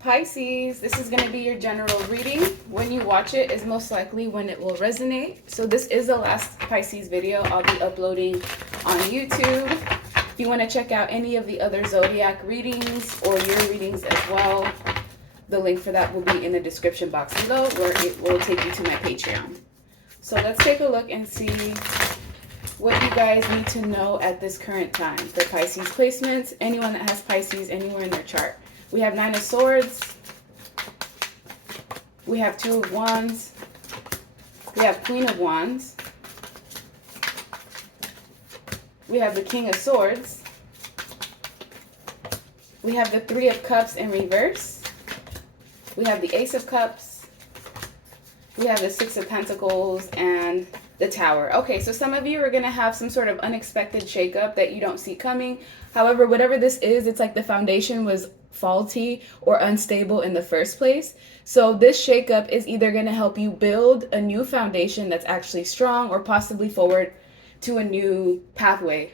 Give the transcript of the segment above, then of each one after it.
Pisces, this is going to be your general reading. When you watch it is most likely when it will resonate. So this is the last Pisces video I'll be uploading on YouTube. If you want to check out any of the other zodiac readings or your readings as well, the link for that will be in the description box below, where it will take you to my Patreon. So let's take a look and see what you guys need to know at this current time for Pisces placements. Anyone that has Pisces anywhere in their chart. We have Nine of Swords. We have Two of Wands. We have Queen of Wands. We have the King of Swords. We have the Three of Cups in reverse. We have the Ace of Cups. We have the Six of Pentacles and the Tower. Okay, so some of you are going to have some sort of unexpected shakeup that you don't see coming. However, whatever this is, it's like the foundation was faulty or unstable in the first place. So this shakeup is either going to help you build a new foundation that's actually strong, or possibly forward to a new pathway.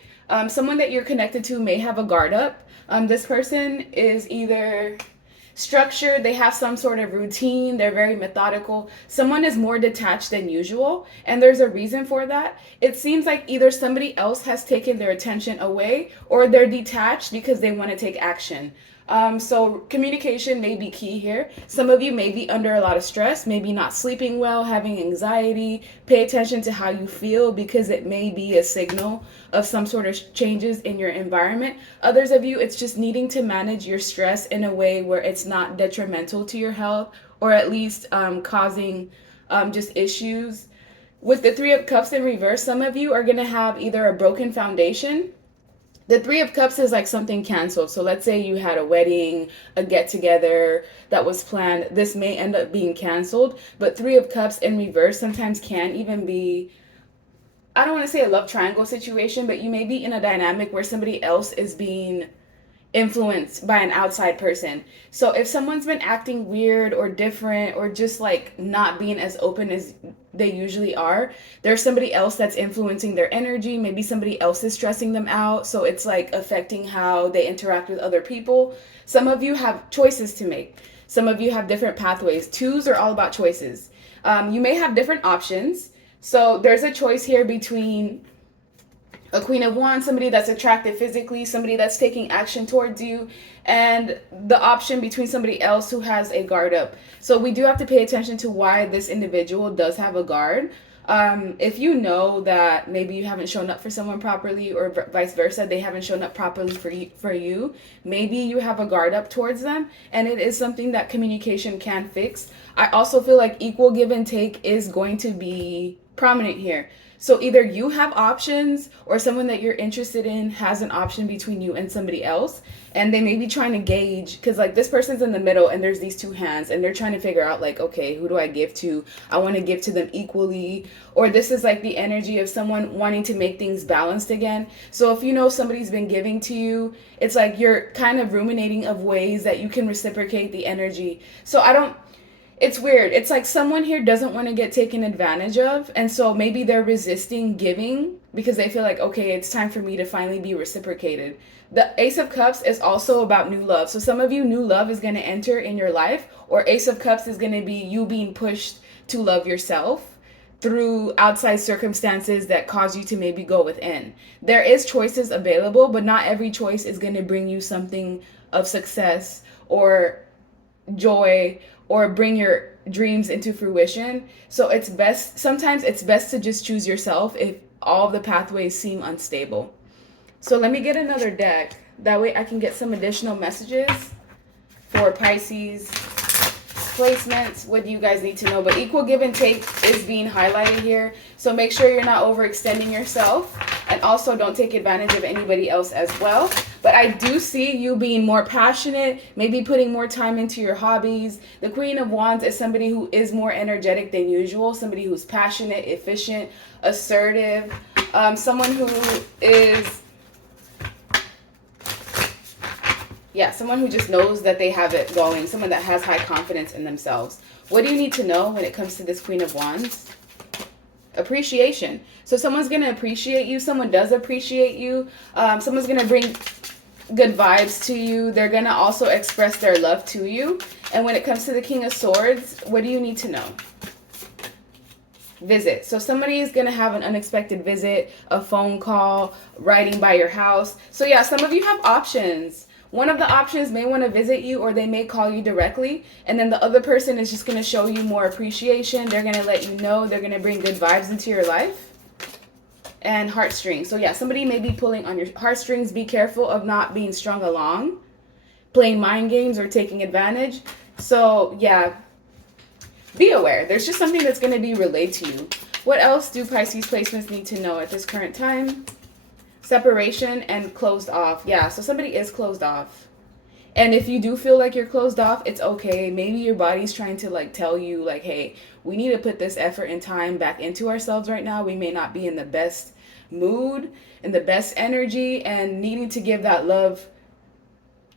Someone that you're connected to may have a guard up. This person is either structured, they have some sort of routine, they're very methodical. Someone is more detached than usual, and there's a reason for that. It seems like either somebody else has taken their attention away, or they're detached because they want to take action. So communication may be key here. Some of you may be under a lot of stress, maybe not sleeping well, having anxiety. Pay attention to how you feel, because it may be a signal of some sort of changes in your environment. Others of you, it's just needing to manage your stress in a way where it's not detrimental to your health, or at least causing just issues. With the Three of Cups in reverse, some of you are going to have either a broken foundation. The Three of Cups is like something canceled. So let's say you had a wedding, a get-together that was planned. This may end up being canceled. But Three of Cups in reverse sometimes can even be, I don't want to say a love triangle situation, but you may be in a dynamic where somebody else is being influenced by an outside person. So if someone's been acting weird or different, or just like not being as open as they usually are, there's somebody else that's influencing their energy. Maybe somebody else is stressing them out, so it's like affecting how they interact with other people. Some of you have choices to make. Some of you have different pathways. Twos are all about choices. You may have different options. So there's a choice here between a Queen of Wands, somebody that's attractive physically, somebody that's taking action towards you, and the option between somebody else who has a guard up. So we do have to pay attention to why this individual does have a guard. If you know that maybe you haven't shown up for someone properly, or vice versa, they haven't shown up properly for you, maybe you have a guard up towards them, and it is something that communication can fix. I also feel like equal give and take is going to be prominent here. So either you have options, or someone that you're interested in has an option between you and somebody else, and they may be trying to gauge, because like this person's in the middle and there's these two hands, and they're trying to figure out like, okay, who do I give to? I want to give to them equally. Or this is like the energy of someone wanting to make things balanced again. So if you know somebody's been giving to you, it's like you're kind of ruminating of ways that you can reciprocate the energy. So it's weird. It's like someone here doesn't want to get taken advantage of, and so maybe they're resisting giving because they feel like, okay, it's time for me to finally be reciprocated. The Ace of Cups is also about new love. So some of you, new love is going to enter in your life, or Ace of Cups is going to be you being pushed to love yourself through outside circumstances that cause you to maybe go within. There is choices available, but not every choice is going to bring you something of success or joy, or bring your dreams into fruition. So sometimes it's best to just choose yourself if all of the pathways seem unstable. So let me get another deck. That way I can get some additional messages for Pisces placements. What do you guys need to know? But equal give and take is being highlighted here. So make sure you're not overextending yourself, and also don't take advantage of anybody else as well. But I do see you being more passionate, maybe putting more time into your hobbies. The Queen of Wands is somebody who is more energetic than usual, somebody who's passionate, efficient, assertive, someone who is, someone who just knows that they have it going, someone that has high confidence in themselves. What do you need to know when it comes to this Queen of Wands? Appreciation. So someone's going to appreciate you. Someone does appreciate you. Someone's going to bring good vibes to you. They're going to also express their love to you. And when it comes to the King of Swords, what do you need to know? Visit. So somebody is going to have an unexpected visit, a phone call, riding by your house. So yeah, some of you have options. One of the options may want to visit you, or they may call you directly. And then the other person is just going to show you more appreciation. They're going to let you know. They're going to bring good vibes into your life. And heartstrings. So yeah, somebody may be pulling on your heartstrings. Be careful of not being strung along, playing mind games, or taking advantage. So yeah, be aware. There's just something that's going to be relayed to you. What else do Pisces placements need to know at this current time? Separation and closed off. Yeah, so somebody is closed off. And if you do feel like you're closed off, it's okay. Maybe your body's trying to like tell you like, hey, we need to put this effort and time back into ourselves right now. We may not be in the best mood and the best energy, and needing to give that love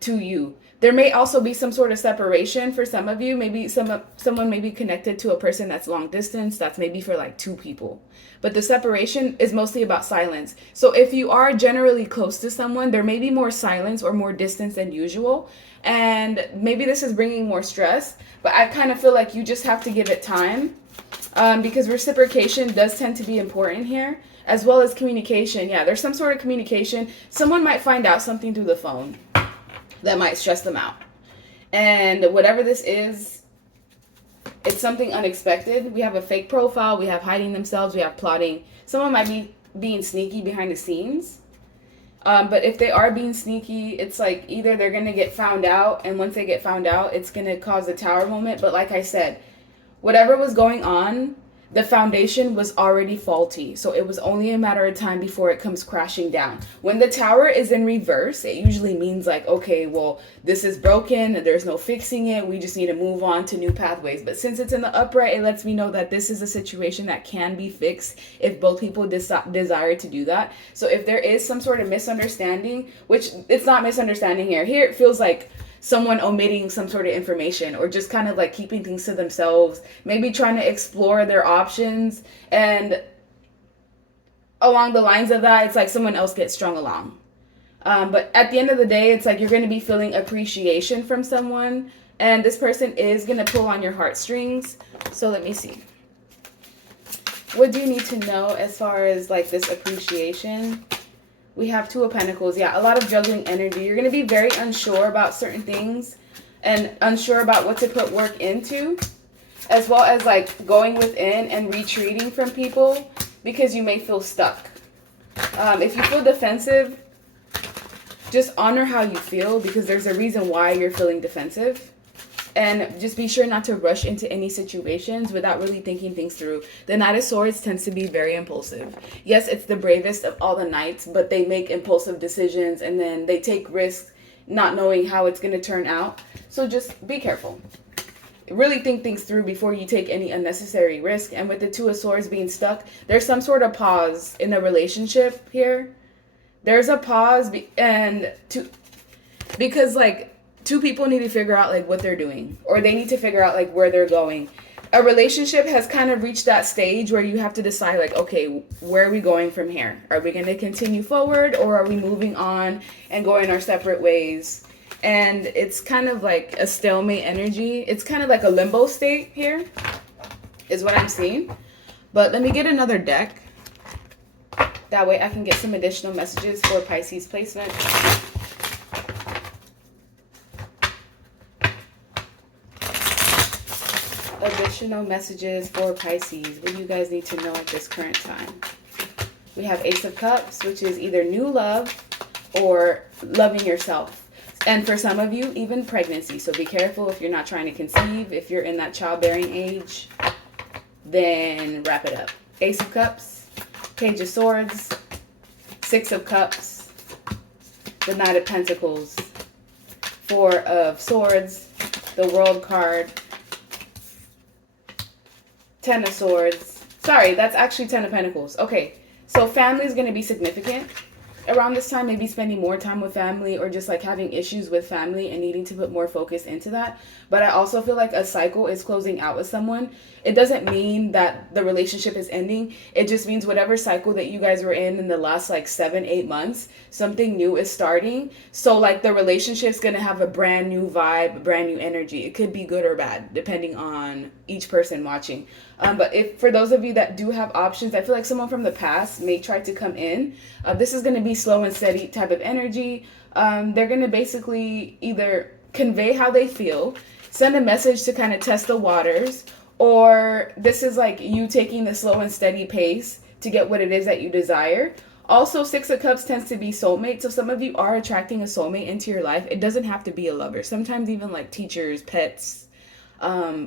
to you. There may also be some sort of separation for some of you. Maybe someone may be connected to a person that's long distance. That's maybe for like 2 people. But the separation is mostly about silence. So if you are generally close to someone, there may be more silence or more distance than usual. And maybe this is bringing more stress. But I kind of feel like you just have to give it time. Because reciprocation does tend to be important here, as well as communication. Yeah, there's some sort of communication. Someone might find out something through the phone that might stress them out. And whatever this is, it's something unexpected. We have a fake profile. We have hiding themselves. We have plotting. Someone might be being sneaky behind the scenes. But if they are being sneaky, it's like either they're going to get found out. And once they get found out, it's going to cause a tower moment. But like I said, whatever was going on, the foundation was already faulty. So it was only a matter of time before it comes crashing down. When the tower is in reverse, it usually means like, okay, well, this is broken. There's no fixing it. We just need to move on to new pathways. But since it's in the upright, it lets me know that this is a situation that can be fixed if both people desire to do that. So if there is some sort of misunderstanding, which it's not misunderstanding here. Here it feels like someone omitting some sort of information, or just kind of like keeping things to themselves, maybe trying to explore their options, and along the lines of that, it's like someone else gets strung along. But at the end of the day, it's like you're going to be feeling appreciation from someone, and this person is going to pull on your heartstrings. So let me see. What do you need to know as far as like this appreciation? We have 2 of Pentacles. Yeah, a lot of juggling energy. You're going to be very unsure about certain things and unsure about what to put work into, as well as like going within and retreating from people because you may feel stuck. If you feel defensive, just honor how you feel, because there's a reason why you're feeling defensive. And just be sure not to rush into any situations without really thinking things through. The Knight of Swords tends to be very impulsive. Yes, it's the bravest of all the knights, but they make impulsive decisions and then they take risks not knowing how it's going to turn out. So just be careful. Really think things through before you take any unnecessary risk. And with the 2 of Swords being stuck, there's some sort of pause in the relationship here. There's a pause because like 2 people need to figure out like what they're doing, or they need to figure out like where they're going. A relationship has kind of reached that stage where you have to decide like, okay, where are we going from here? Are we going to continue forward, or are we moving on and going our separate ways? And it's kind of like a stalemate energy. It's kind of like a limbo state here is what I'm seeing. But let me get another deck. That way I can get some additional messages for Pisces placement. Additional messages for Pisces. What do you guys need to know at this current time? We have Ace of Cups, which is either new love or loving yourself. And for some of you, even pregnancy. So be careful if you're not trying to conceive. If you're in that childbearing age, then wrap it up. Ace of Cups, Page of Swords, 6 of Cups, the Knight of Pentacles, 4 of Swords, the World card, 10 of Swords. Sorry, that's actually 10 of Pentacles. Okay, so family is going to be significant. around this time, maybe spending more time with family or just like having issues with family and needing to put more focus into that. But I also feel like a cycle is closing out with someone. It doesn't mean that the relationship is ending. It just means whatever cycle that you guys were in the last like 7-8 months, something new is starting. So like the relationship's gonna have a brand new vibe, brand new energy. It could be good or bad depending on each person watching. But if for those of you that do have options, I feel like someone from the past may try to come in. This is gonna be slow and steady type of energy. They're gonna basically either convey how they feel, send a message to kind of test the waters, or this is like you taking the slow and steady pace to get what it is that you desire. Also, Six of Cups tends to be soulmate. So some of you are attracting a soulmate into your life. It doesn't have to be a lover. Sometimes even like teachers, pets,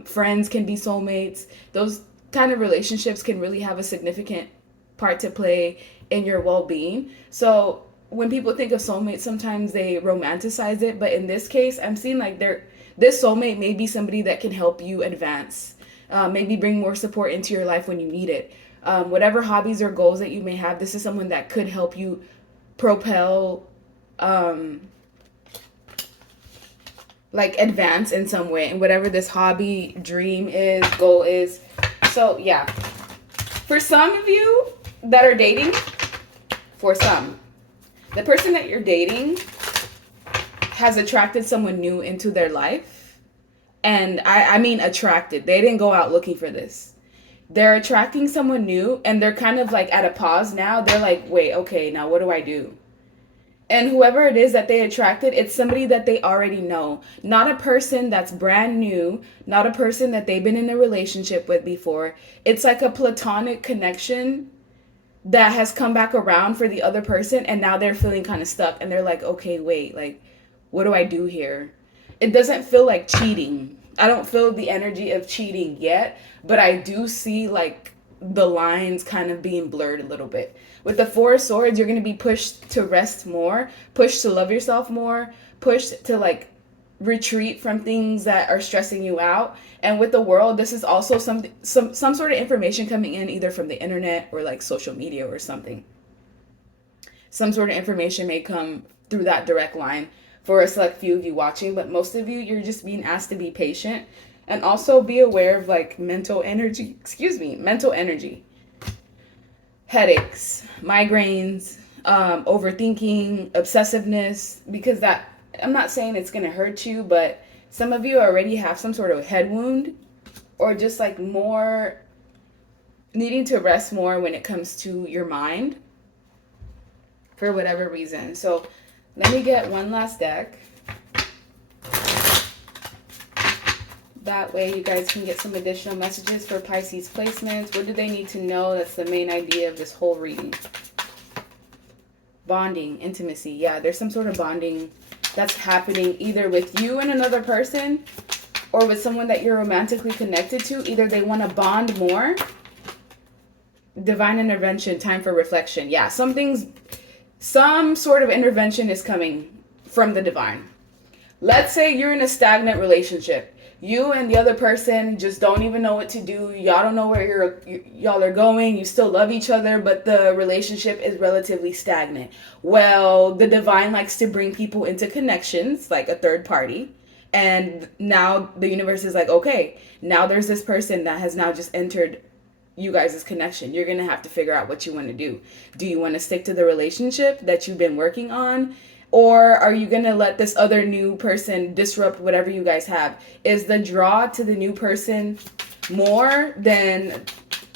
friends can be soulmates. Those kind of relationships can really have a significant part to play in your well-being. So when people think of soulmates, sometimes they romanticize it. But in this case, I'm seeing like this soulmate may be somebody that can help you advance. Maybe bring more support into your life when you need it. Whatever hobbies or goals that you may have, this is someone that could help you propel, like advance in some way, and whatever this hobby, dream is, goal is. So yeah, for some of you that are dating, for some, the person that you're dating has attracted someone new into their life. And I mean attracted. They didn't go out looking for this. They're attracting someone new and they're kind of like at a pause now. They're like, wait, okay, now what do I do? And whoever it is that they attracted, it's somebody that they already know. Not a person that's brand new, not a person that they've been in a relationship with before. It's like a platonic connection that has come back around for the other person, and now they're feeling kind of stuck and they're like, okay, wait, like, what do I do here? It doesn't feel like cheating. I don't feel the energy of cheating yet, but I do see like the lines kind of being blurred a little bit. With the Four of Swords, you're going to be pushed to rest more, pushed to love yourself more, pushed to like retreat from things that are stressing you out. And with the World, this is also some sort of information coming in either from the internet or like social media or something. Some sort of information may come through that direct line for a select few of you watching, but most of you, you're just being asked to be patient and also be aware of like mental energy, headaches, migraines, overthinking, obsessiveness, because that, I'm not saying it's going to hurt you, but some of you already have some sort of head wound or just like more needing to rest more when it comes to your mind for whatever reason. So let me get one last deck. That way you guys can get some additional messages for Pisces placements. What do they need to know? That's the main idea of this whole reading. Bonding, intimacy. Yeah, there's some sort of bonding that's happening either with you and another person or with someone that you're romantically connected to. Either they want to bond more. Divine intervention, time for reflection. Yeah, some sort of intervention is coming from the divine. Let's say you're in a stagnant relationship. You and the other person just don't even know what to do. Y'all don't know where y'all are going. You still love each other, but the relationship is relatively stagnant. Well, the divine likes to bring people into connections, like a third party. And now the universe is like, okay, now there's this person that has now just entered you guys' connection. You're going to have to figure out what you want to do. Do you want to stick to the relationship that you've been working on? Or are you going to let this other new person disrupt whatever you guys have? Is the draw to the new person more than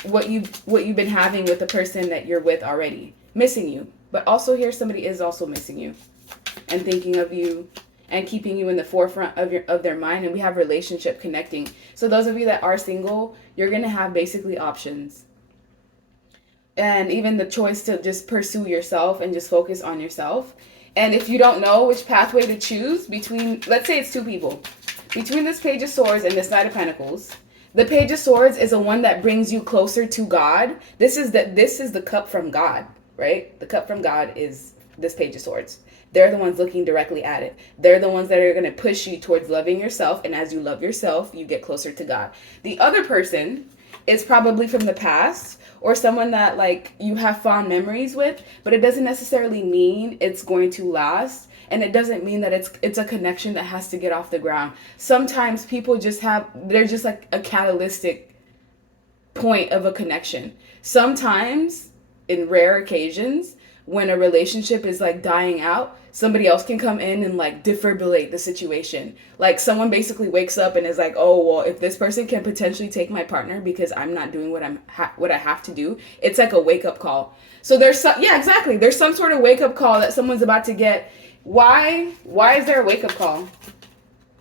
what you've been having with the person that you're with already? Missing you. But also here somebody is also missing you and thinking of you and keeping you in the forefront of their mind. And we have relationship connecting. So those of you that are single, you're going to have basically options. And even the choice to just pursue yourself and just focus on yourself. And if you don't know which pathway to choose between, let's say it's two people, between this Page of Swords and this Knight of Pentacles, the Page of Swords is the one that brings you closer to God. This is the cup from God, right? The cup from God is this Page of Swords. They're the ones looking directly at it. They're the ones that are going to push you towards loving yourself. And as you love yourself, you get closer to God. The other person is probably from the past or someone that like you have fond memories with, but it doesn't necessarily mean it's going to last, and it doesn't mean that it's a connection that has to get off the ground. Sometimes people just they're just like a catalytic point of a connection. Sometimes, in rare occasions, when a relationship is like dying out, somebody else can come in and like defibrillate the situation. Like someone basically wakes up and is like, oh well, if this person can potentially take my partner because I'm not doing what I have to do, it's like a wake up call. So yeah, exactly, there's some sort of wake up call that someone's about to get. Why is there a wake up call?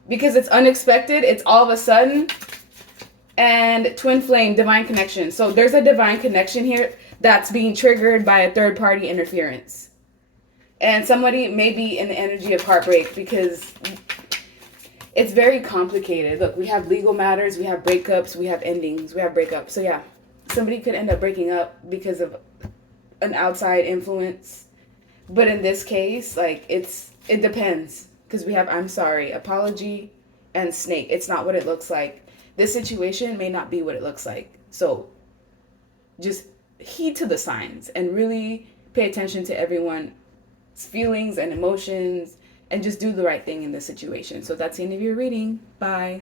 Because it's unexpected, it's all of a sudden. And twin flame, divine connection. So there's a divine connection here that's being triggered by a third party interference. And somebody may be in the energy of heartbreak because it's very complicated. Look, we have legal matters, we have breakups, we have endings, we have breakups. So yeah, somebody could end up breaking up because of an outside influence. But in this case, like it depends. Because we have I'm sorry, apology, and snake. It's not what it looks like. This situation may not be what it looks like. So just heed to the signs and really pay attention to everyone's feelings and emotions and just do the right thing in this situation. So that's the end of your reading. Bye.